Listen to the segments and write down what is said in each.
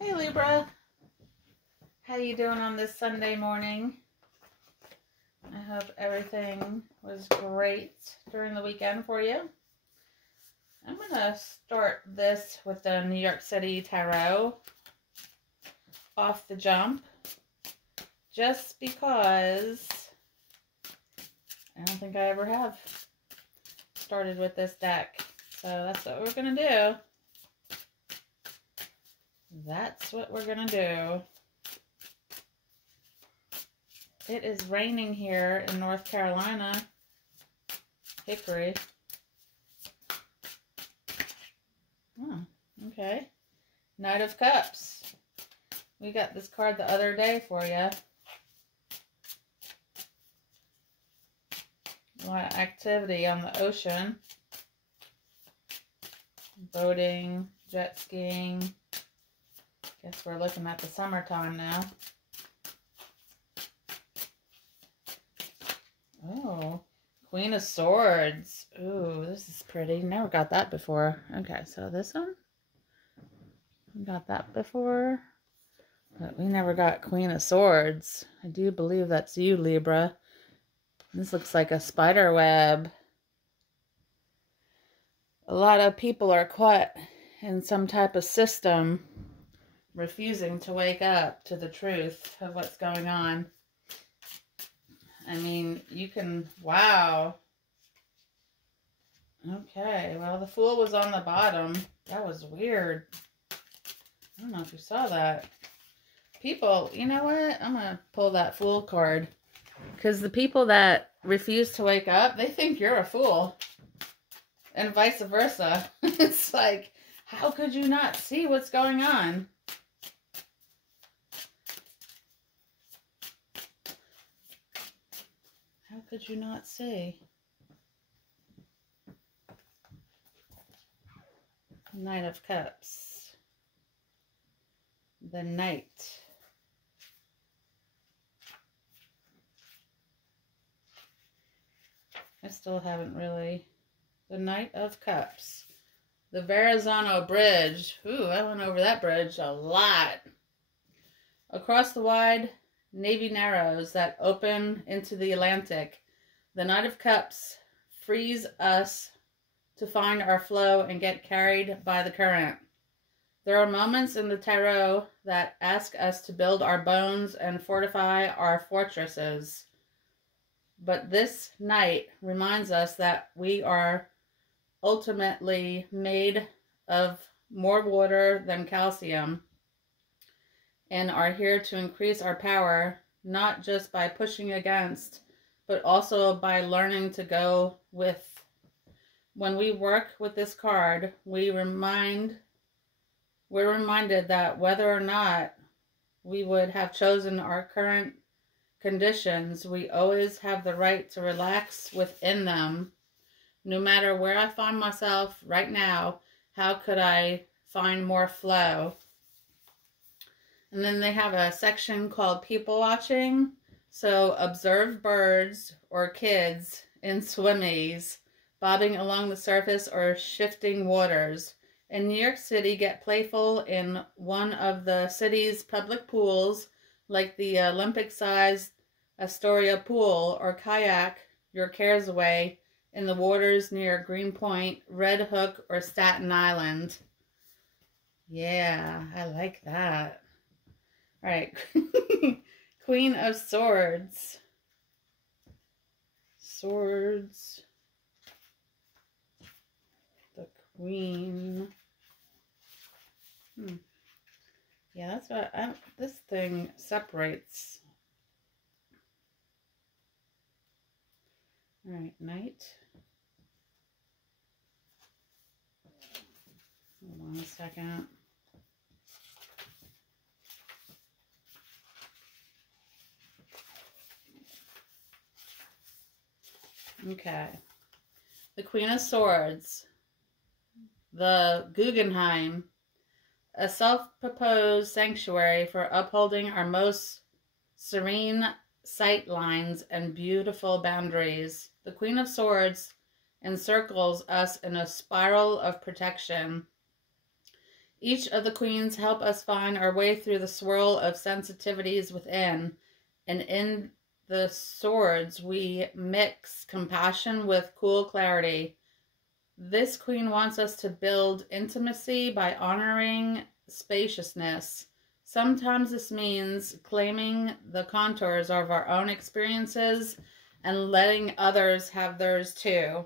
Hey Libra, how you doing on this Sunday morning? I hope everything was great during the weekend for you. I'm going to start this with the New York City Tarot off the jump, just because I don't think I ever have started with this deck. So that's what we're going to do. That's what we're going to do. It is raining here in North Carolina. Hickory. Oh, okay. Knight of Cups. We got this card the other day for you. A lot of activity on the ocean. Boating, jet skiing. Guess we're looking at the summertime now. Oh, Queen of Swords. Ooh, this is pretty. Never got that before. Okay, so this one. We got that before. But we never got Queen of Swords. I do believe that's you, Libra. This looks like a spider web. A lot of people are caught in some type of system, refusing to wake up to the truth of what's going on. I mean, you can, wow. Okay, well, the Fool was on the bottom. That was weird. I don't know if you saw that. People, you know what? I'm going to pull that Fool card. Because the people that refuse to wake up, they think you're a fool. And vice versa. It's like, how could you not see what's going on? How could you not see? Knight of Cups. The Knight. I still haven't really. The Knight of Cups. The Verrazano Bridge. Ooh, I went over that bridge a lot. Across the wide Navy Narrows that open into the Atlantic, the Knight of Cups frees us to find our flow and get carried by the current. There are moments in the tarot that ask us to build our bones and fortify our fortresses. But this night reminds us that we are ultimately made of more water than calcium, and are here to increase our power, not just by pushing against, but also by learning to go with. When we work with this card, we're reminded that whether or not we would have chosen our current conditions, we always have the right to relax within them. No matter where I find myself right now, how could I find more flow? And then they have a section called People Watching. So observe birds or kids in swimmies, bobbing along the surface or shifting waters. In New York City, get playful in one of the city's public pools, like the Olympic-sized Astoria pool, or kayak your cares away in the waters near Greenpoint, Red Hook, or Staten Island. Yeah, I like that. All right. Queen of Swords. Swords. The Queen. Yeah, that's what this thing separates. All right, Knight. Hold on a second. Okay. The Queen of Swords. The Guggenheim. A self-proposed sanctuary for upholding our most serene sight lines and beautiful boundaries. The Queen of Swords encircles us in a spiral of protection. Each of the queens help us find our way through the swirl of sensitivities within, and in the swords we mix compassion with cool clarity. This queen wants us to build intimacy by honoring spaciousness. Sometimes this means claiming the contours of our own experiences and letting others have theirs too.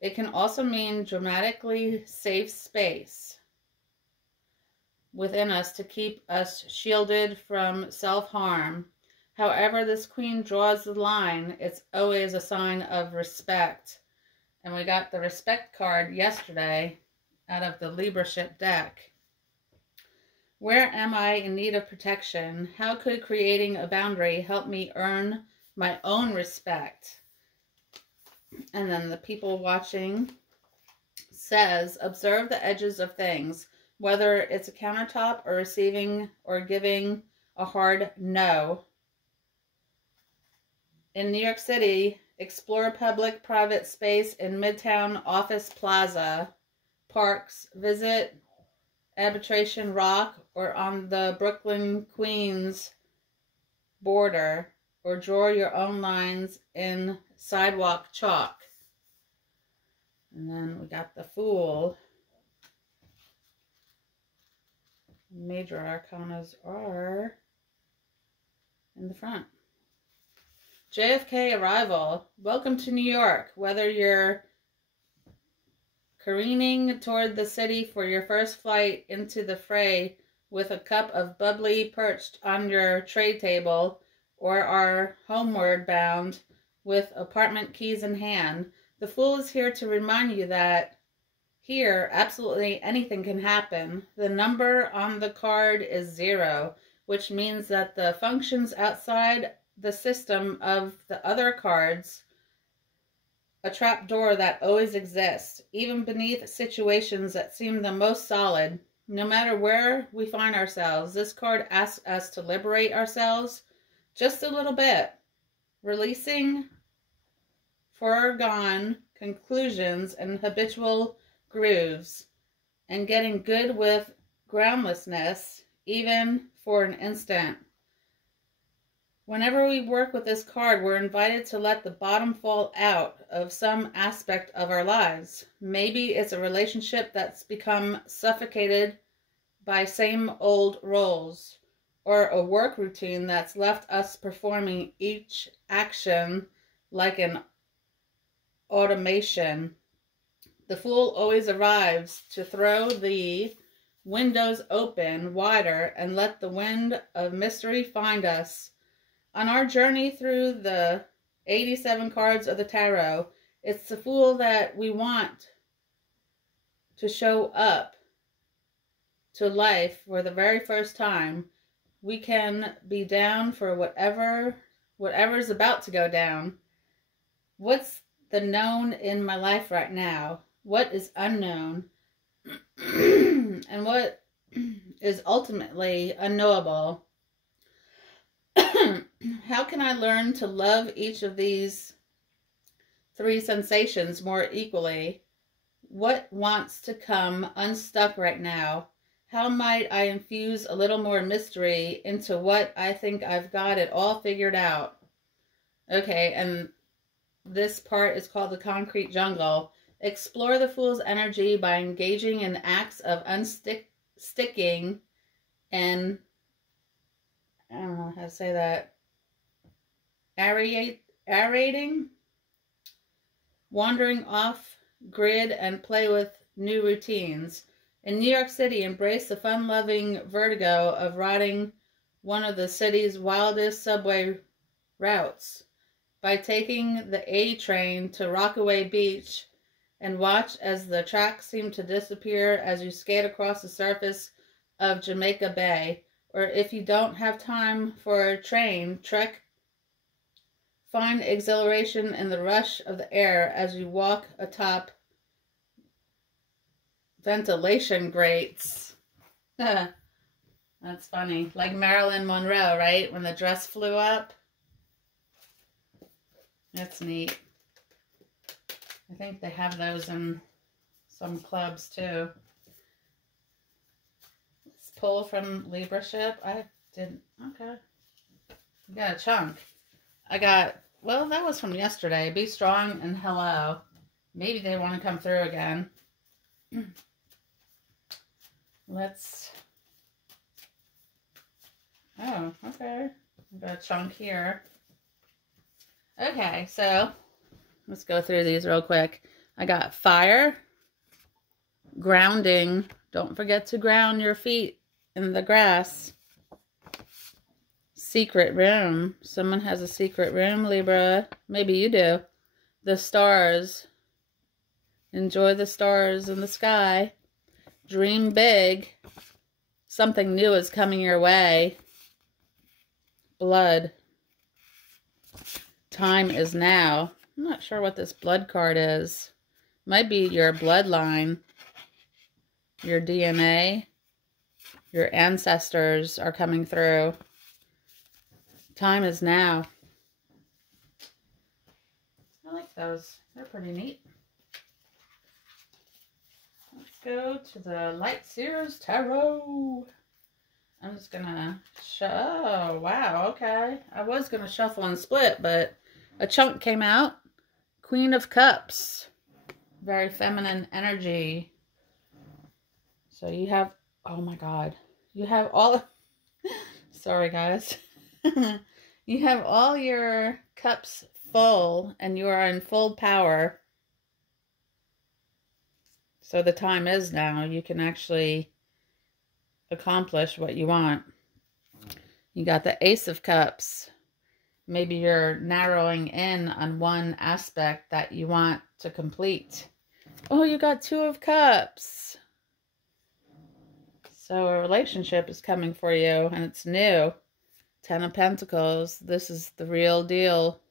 It can also mean dramatically safe space within us to keep us shielded from self-harm. However this queen draws the line, it's always a sign of respect. And we got the respect card yesterday out of the Libraship deck. Where am I in need of protection? How could creating a boundary help me earn my own respect? And then the people watching says, observe the edges of things, whether it's a countertop or receiving or giving a hard no. In New York City, explore public-private space in Midtown Office Plaza, parks, visit Arbitration Rock or on the Brooklyn Queens border, or draw your own lines in sidewalk chalk. And then we got the Fool. Major arcanas are in the front. JFK arrival. Welcome to New York. Whether you're careening toward the city for your first flight into the fray with a cup of bubbly perched on your tray table, or are homeward bound with apartment keys in hand, the Fool is here to remind you that here absolutely anything can happen. The number on the card is 0, which means that the functions outside the system of the other cards, a trap door that always exists, even beneath situations that seem the most solid. No matter where we find ourselves, this card asks us to liberate ourselves just a little bit, releasing foregone conclusions and habitual grooves, and getting good with groundlessness, even for an instant. Whenever we work with this card, we're invited to let the bottom fall out of some aspect of our lives. Maybe it's a relationship that's become suffocated by same old roles, or a work routine that's left us performing each action like an automation. The Fool always arrives to throw the windows open wider and let the wind of mystery find us. On our journey through the 87 cards of the tarot, it's the Fool that we want to show up to life for the very first time. We can be down for whatever's about to go down. What's the known in my life right now? What is unknown? And what is ultimately unknowable? How can I learn to love each of these 3 sensations more equally? What wants to come unstuck right now? How might I infuse a little more mystery into what I think I've got it all figured out? Okay, and this part is called the Concrete Jungle. Explore the Fool's energy by engaging in acts of unsticking and, I don't know how to say that, aerating, wandering off grid, and play with new routines. In New York City, embrace the fun-loving vertigo of riding one of the city's wildest subway routes by taking the A train to Rockaway Beach, and watch as the tracks seem to disappear as you skate across the surface of Jamaica Bay. Or if you don't have time for a train trek, find exhilaration in the rush of the air as you walk atop ventilation grates. That's funny. Like Marilyn Monroe, right? When the dress flew up. That's neat. I think they have those in some clubs too. pull from Libraship. I didn't. Okay. We got a chunk. I got, well, that was from yesterday. Be Strong and Hello. Maybe they want to come through again. Let's. Oh, okay. We got a chunk here. Okay, so let's go through these real quick. I got Fire, Grounding. Don't forget to ground your feet in the grass. Secret Room. Someone has a secret room, Libra. Maybe you do. The Stars. Enjoy the stars in the sky. Dream big. Something new is coming your way. Blood. Time is now. I'm not sure what this blood card is. Might be your bloodline. Your DNA. Your ancestors are coming through. Time is now. I like those. They're pretty neat. Let's go to the Light Seers Tarot. I'm just gonna oh wow, okay. I was gonna shuffle and split, but a chunk came out. Queen of Cups. Very feminine energy. So you have, oh my God. You have all, sorry guys. You have all your cups full and you are in full power. So the time is now. You can actually accomplish what you want. You got the Ace of Cups. Maybe you're narrowing in on one aspect that you want to complete. Oh, you got Two of Cups. So a relationship is coming for you and it's new. Ten of Pentacles. This is the real deal.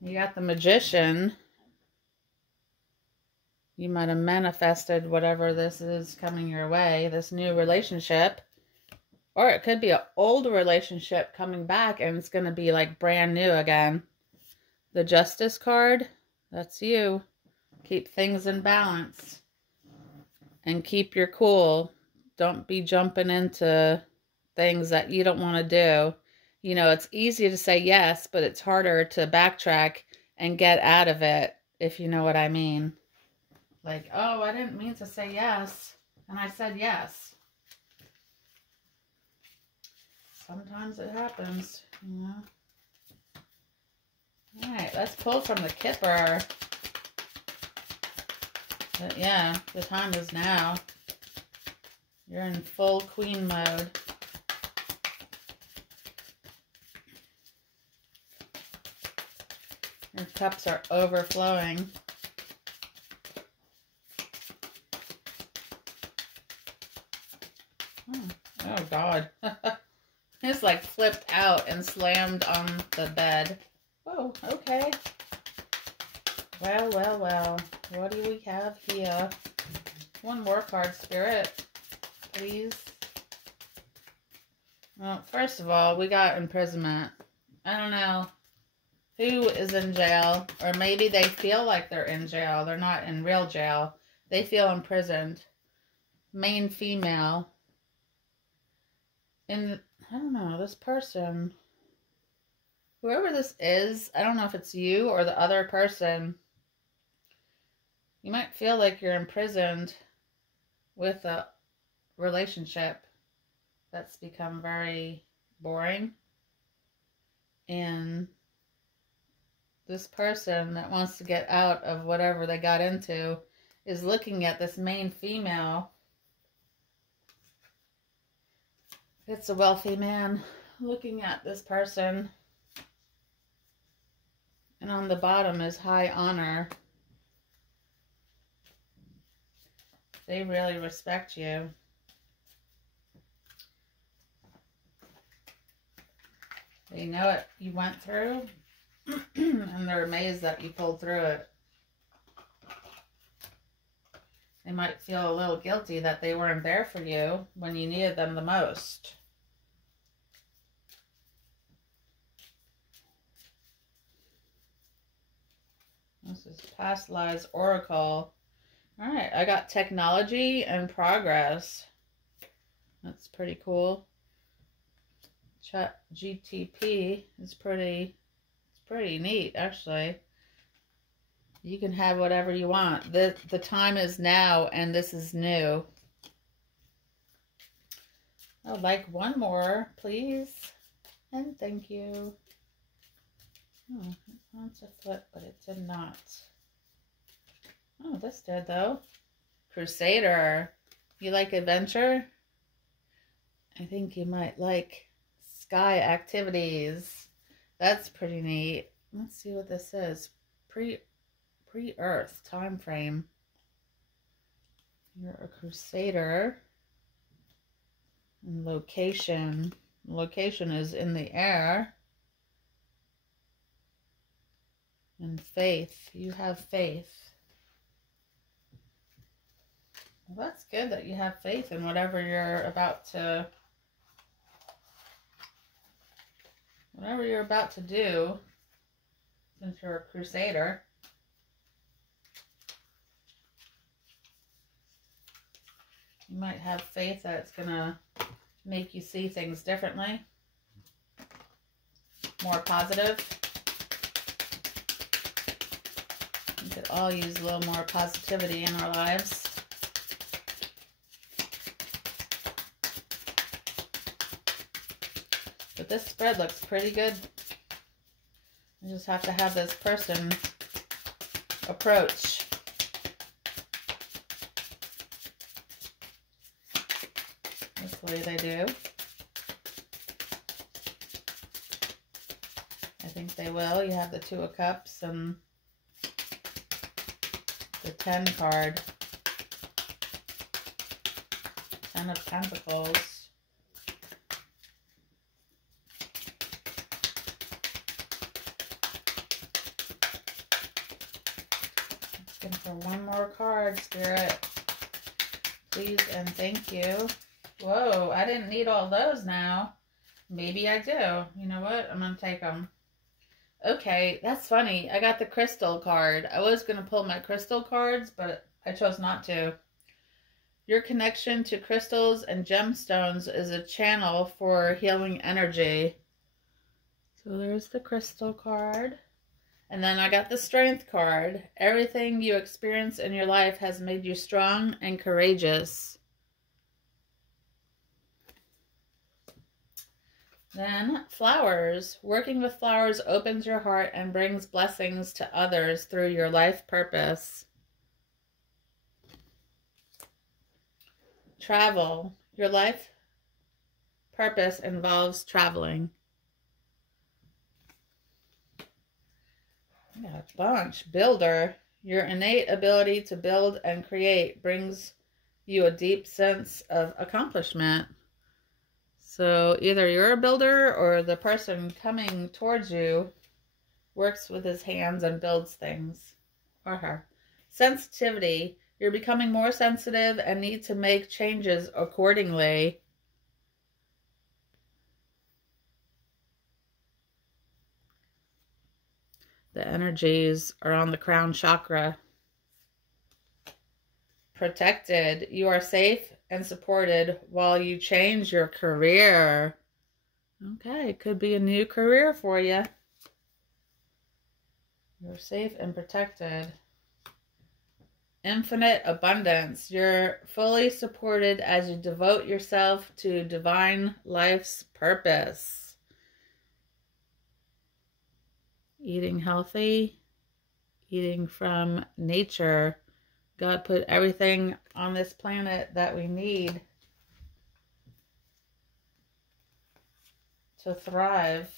You got the Magician. You might have manifested whatever this is coming your way, this new relationship. Or it could be an old relationship coming back and it's going to be like brand new again. The Justice card, that's you. Keep things in balance. And keep your cool. Don't be jumping into things that you don't want to do. You know, it's easy to say yes, but it's harder to backtrack and get out of it, if you know what I mean. Like, oh, I didn't mean to say yes, and I said yes. Sometimes it happens, you know. All right, let's pull from the Kipper. But yeah, the time is now. You're in full queen mode. Your cups are overflowing. Oh God. It's like flipped out and slammed on the bed. Oh, okay. Well, well, well. What do we have here? One more card, Spirit. Please. Well, first of all, we got imprisonment. I don't know who is in jail, or maybe they feel like they're in jail. They're not in real jail. They feel imprisoned. Main female. And I don't know, this person, whoever this is, I don't know if it's you or the other person. You might feel like you're imprisoned with a relationship that's become very boring. And this person that wants to get out of whatever they got into is looking at this main female. It's a wealthy man looking at this person. And on the bottom is high honor. They really respect you. They know what you went through. And they're amazed that you pulled through it. They might feel a little guilty that they weren't there for you when you needed them the most. This is Past Lives Oracle. All right, I got technology and progress. That's pretty cool. Chat GTP is pretty neat, actually. You can have whatever you want. The time is now, and this is new. I'd like one more, please. And thank you. Oh, it wants a foot, but it did not. Oh, this did, though. Crusader. You like adventure? I think you might like sky activities. That's pretty neat. Let's see what this is. Pre-Earth time frame. You're a crusader. And location. Location is in the air. And faith. You have faith. Well, that's good that you have faith in whatever you're about to do, since you're a crusader. You might have faith that it's gonna make you see things differently, more positive. We could all use a little more positivity in our lives. But this spread looks pretty good. I just have to have this person approach. Hopefully they do. I think they will. You have the Two of Cups and the 10 card. 10 of Pentacles. For one more card, Spirit. Please and thank you. Whoa, I didn't need all those now. Maybe I do. You know what? I'm going to take them. Okay, that's funny. I got the crystal card. I was going to pull my crystal cards, but I chose not to. Your connection to crystals and gemstones is a channel for healing energy. So there's the crystal card. And then I got the strength card. Everything you experience in your life has made you strong and courageous. Then flowers. Working with flowers opens your heart and brings blessings to others through your life purpose. Travel. Your life purpose involves traveling. I got a bunch. Builder. Your innate ability to build and create brings you a deep sense of accomplishment. So either you're a builder or the person coming towards you works with his hands and builds things. Or her. Sensitivity. You're becoming more sensitive and need to make changes accordingly. The energies are on the crown chakra. Protected. You are safe and supported while you change your career. Okay, it could be a new career for you. You're safe and protected. Infinite abundance. You're fully supported as you devote yourself to divine life's purpose. Eating healthy, eating from nature. God put everything on this planet that we need to thrive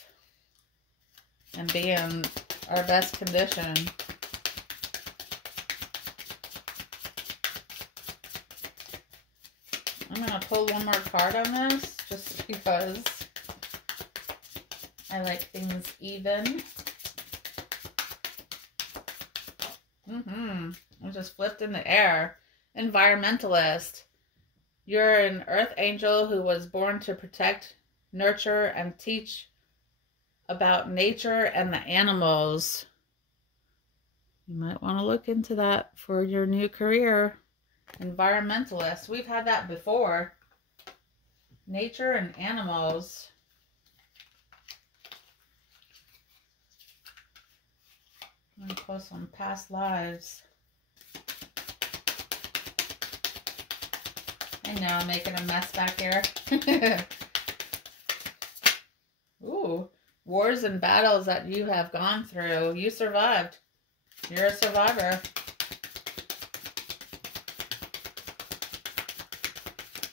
and be in our best condition. I'm going to pull one more card on this just because I like things even. It just flipped in the air. Environmentalist. You're an earth angel who was born to protect, nurture, and teach about nature and the animals. You might want to look into that for your new career. Environmentalist. We've had that before. Nature and animals. I'm going to post some past lives. I know, I'm making a mess back here. Ooh, wars and battles that you have gone through. You survived. You're a survivor.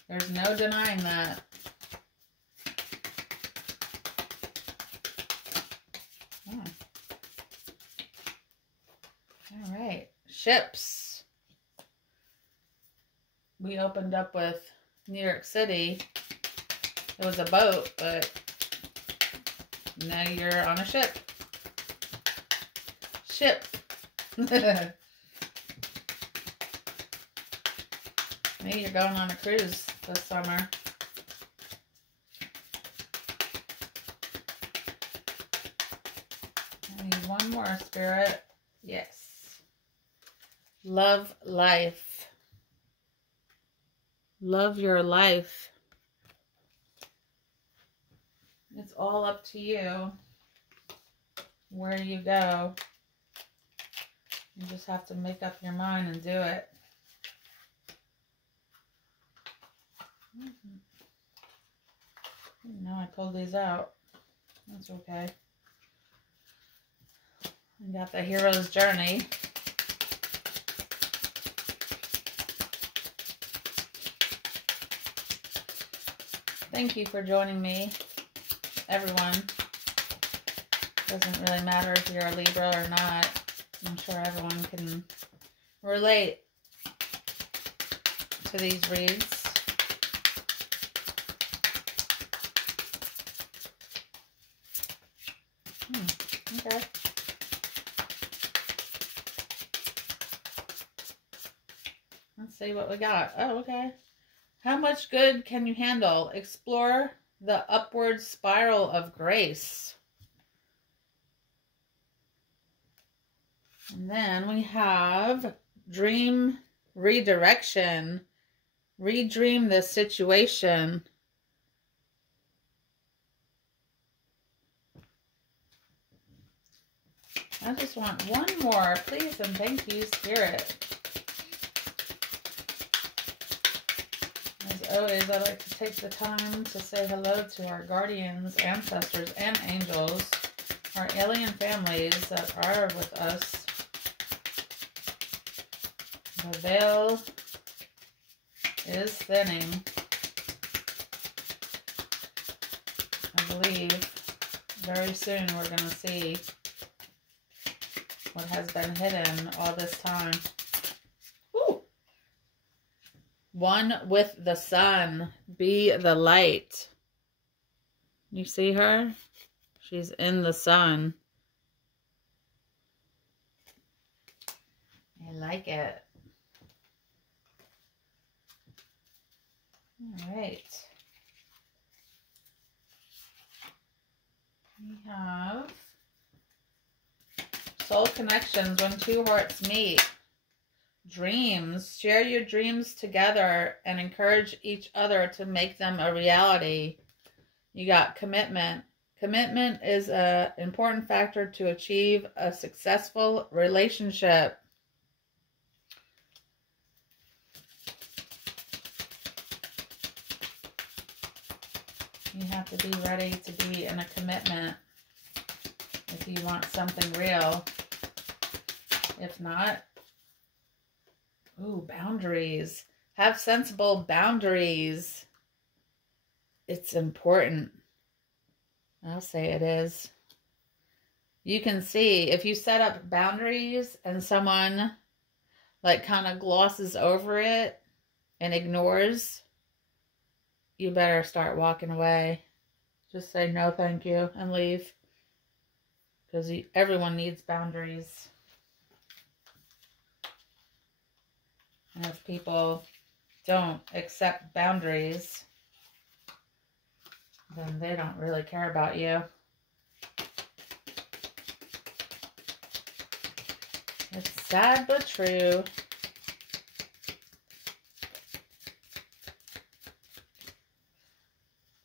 There's no denying that. Oh. All right, ships. We opened up with New York City. It was a boat, but now you're on a ship. Ship. Maybe you're going on a cruise this summer. I need one more, Spirit. Yes. Love life. Love your life. It's all up to you where you go. You just have to make up your mind and do it. No, I pulled these out. That's okay. I got the hero's journey. Thank you for joining me, everyone. Doesn't really matter if you're a Libra or not. I'm sure everyone can relate to these reads. Okay. Let's see what we got. Oh, okay. How much good can you handle? Explore the upward spiral of grace. And then we have dream redirection. Redream the situation. I just want one more, please, and thank you, Spirit. As always, I like to take the time to say hello to our guardians, ancestors, and angels, our alien families that are with us. The veil is thinning. I believe very soon we're going to see what has been hidden all this time. Woo! One with the sun. Be the light. You see her? She's in the sun. I like it. All right. We have soul connections when two hearts meet. Dreams. Share your dreams together and encourage each other to make them a reality. You got commitment. Commitment is an important factor to achieve a successful relationship. You have to be ready to be in a commitment if you want something real. If not, ooh, boundaries. Have sensible boundaries. It's important. I'll say it is. You can see if you set up boundaries and someone like kind of glosses over it and ignores, you better start walking away. Just say no thank you and leave. Because everyone needs boundaries. And if people don't accept boundaries, then they don't really care about you. It's sad but true.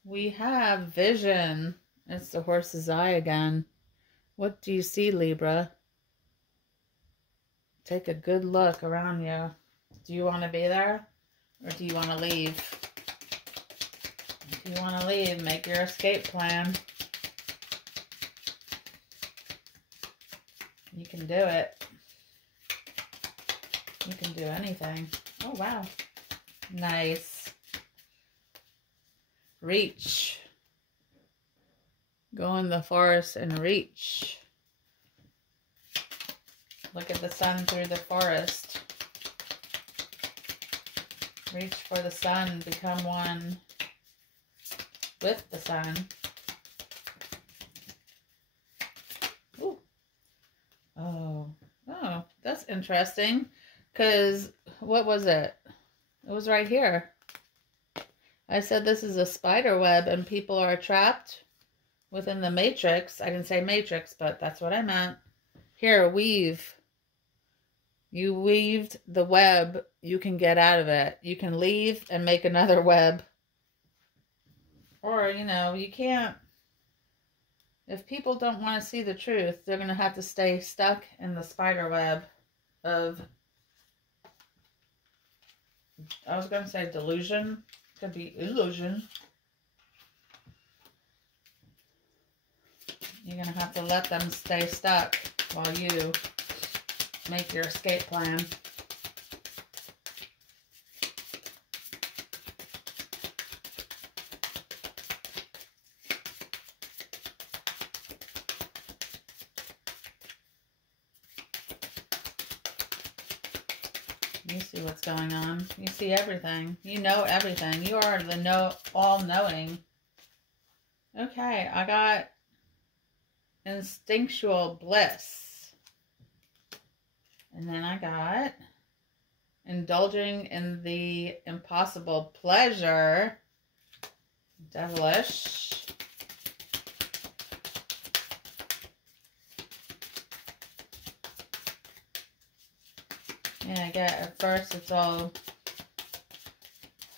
We have vision. It's the horse's eye again. What do you see, Libra? Take a good look around you. Do you want to be there? Or do you want to leave? If you want to leave, make your escape plan. You can do it. You can do anything. Oh, wow. Nice. Reach. Go in the forest and reach. Look at the sun through the forest. Reach for the sun. Become one with the sun. Ooh. Oh, that's interesting. Because, what was it? It was right here. I said this is a spider web and people are trapped within the matrix. I didn't say matrix, but that's what I meant. Here, weave. You weaved the web. You can get out of it. You can leave and make another web. Or, you know, you can't. If people don't want to see the truth, they're going to have to stay stuck in the spider web of, I was going to say delusion. Could be illusion. You're going to have to let them stay stuck while you make your escape plan. You see what's going on. You see everything. You know everything. You are the all-knowing. Okay, I got instinctual bliss. And then I got indulging in the impossible pleasure. Devilish. Yeah, I get at first it's all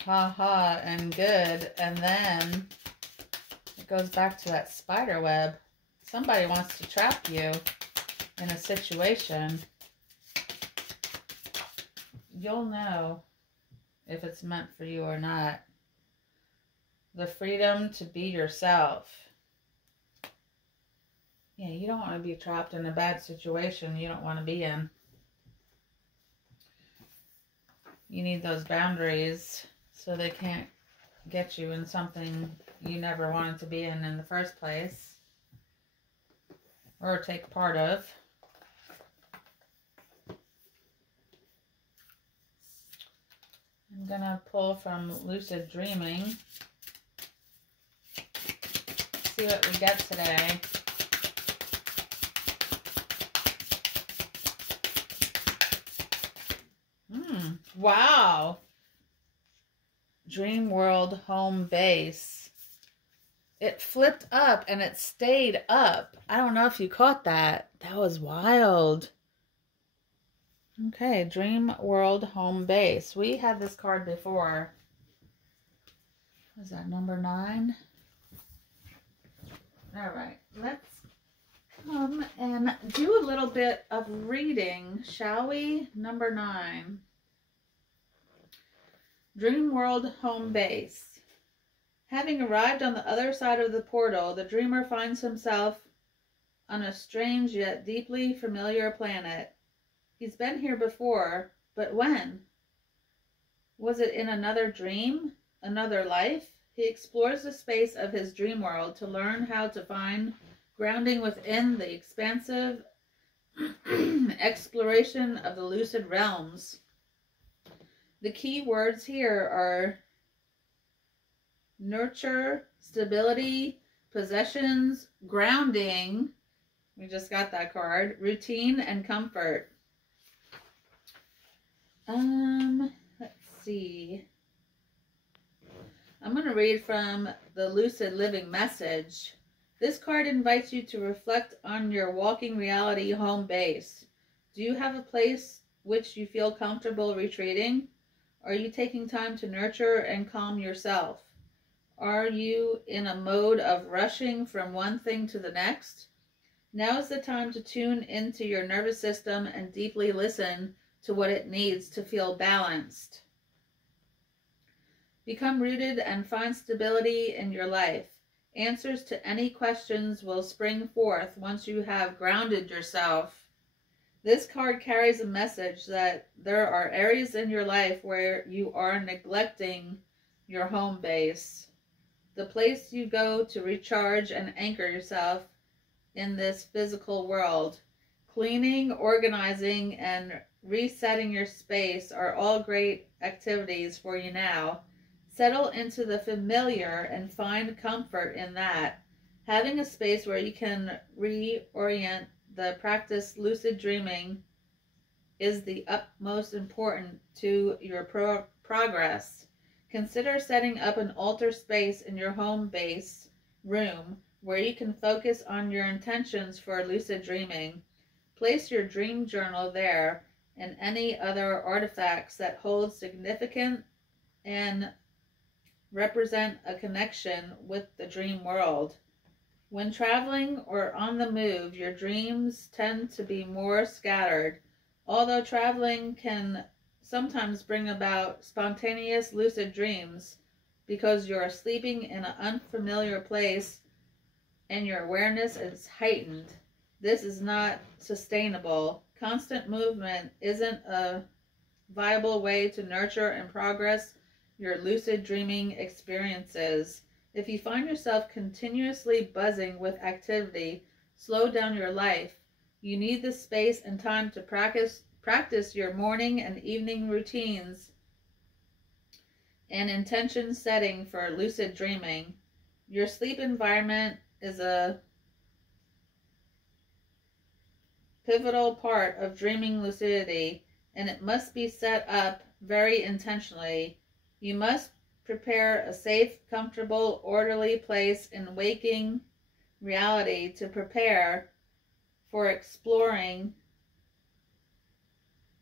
ha and good, and then it goes back to that spider web. Somebody wants to trap you in a situation. You'll know if it's meant for you or not. The freedom to be yourself. Yeah, you don't want to be trapped in a bad situation you don't want to be in. You need those boundaries so they can't get you in something you never wanted to be in the first place. Or take part of. I'm going to pull from Lucid Dreaming. See what we get today. Wow. Dream World Home Base. It flipped up and it stayed up. I don't know if you caught that. That was wild. Okay, Dream World Home Base. We had this card before. Was that number 9? All right, let's come and do a little bit of reading, shall we? Number 9. Dream World Home Base. Having arrived on the other side of the portal, the dreamer finds himself on a strange yet deeply familiar planet. He's been here before, but when? Was it in another dream? Another life? He explores the space of his dream world to learn how to find grounding within the expansive exploration of the lucid realms. The key words here are nurture, stability, possessions, grounding. We just got that card. Routine and comfort. Let's see. I'm going to read from the Lucid Living Message. This card invites you to reflect on your walking reality home base. Do you have a place which you feel comfortable retreating? Are you taking time to nurture and calm yourself? Are you in a mode of rushing from one thing to the next? Now is the time to tune into your nervous system and deeply listen to what it needs to feel balanced. Become rooted and find stability in your life. Answers to any questions will spring forth once you have grounded yourself. This card carries a message that there are areas in your life where you are neglecting your home base, the place you go to recharge and anchor yourself in this physical world. Cleaning, organizing, and resetting your space are all great activities for you now. Settle into the familiar and find comfort in that. Having a space where you can reorient the practice lucid dreaming is the utmost important to your progress. Consider setting up an altar space in your home base room where you can focus on your intentions for lucid dreaming. Place your dream journal there and any other artifacts that hold significance and represent a connection with the dream world. When traveling or on the move, your dreams tend to be more scattered. Although traveling can sometimes bring about spontaneous lucid dreams because you're sleeping in an unfamiliar place and your awareness is heightened, this is not sustainable. Constant movement isn't a viable way to nurture and progress your lucid dreaming experiences. If you find yourself continuously buzzing with activity, slow down your life. You need the space and time to practice your morning and evening routines and intention setting for lucid dreaming. Your sleep environment is a pivotal part of dreaming lucidity, and it must be set up very intentionally. You must prepare a safe, comfortable, orderly place in waking reality to prepare for exploring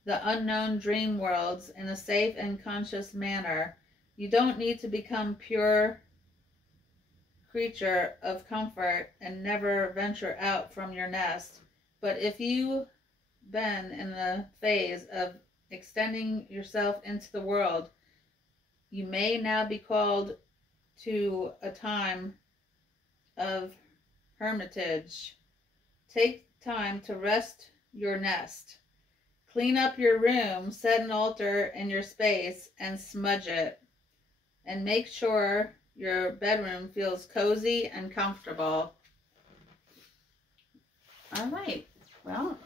the unknown dream worlds in a safe and conscious manner. You don't need to become pure creature of comfort and never venture out from your nest. But if you've been in the phase of extending yourself into the world, you may now be called to a time of hermitage. Take time to rest your nest. Clean up your room, set an altar in your space, and smudge it. And make sure your bedroom feels cozy and comfortable. All right. Well,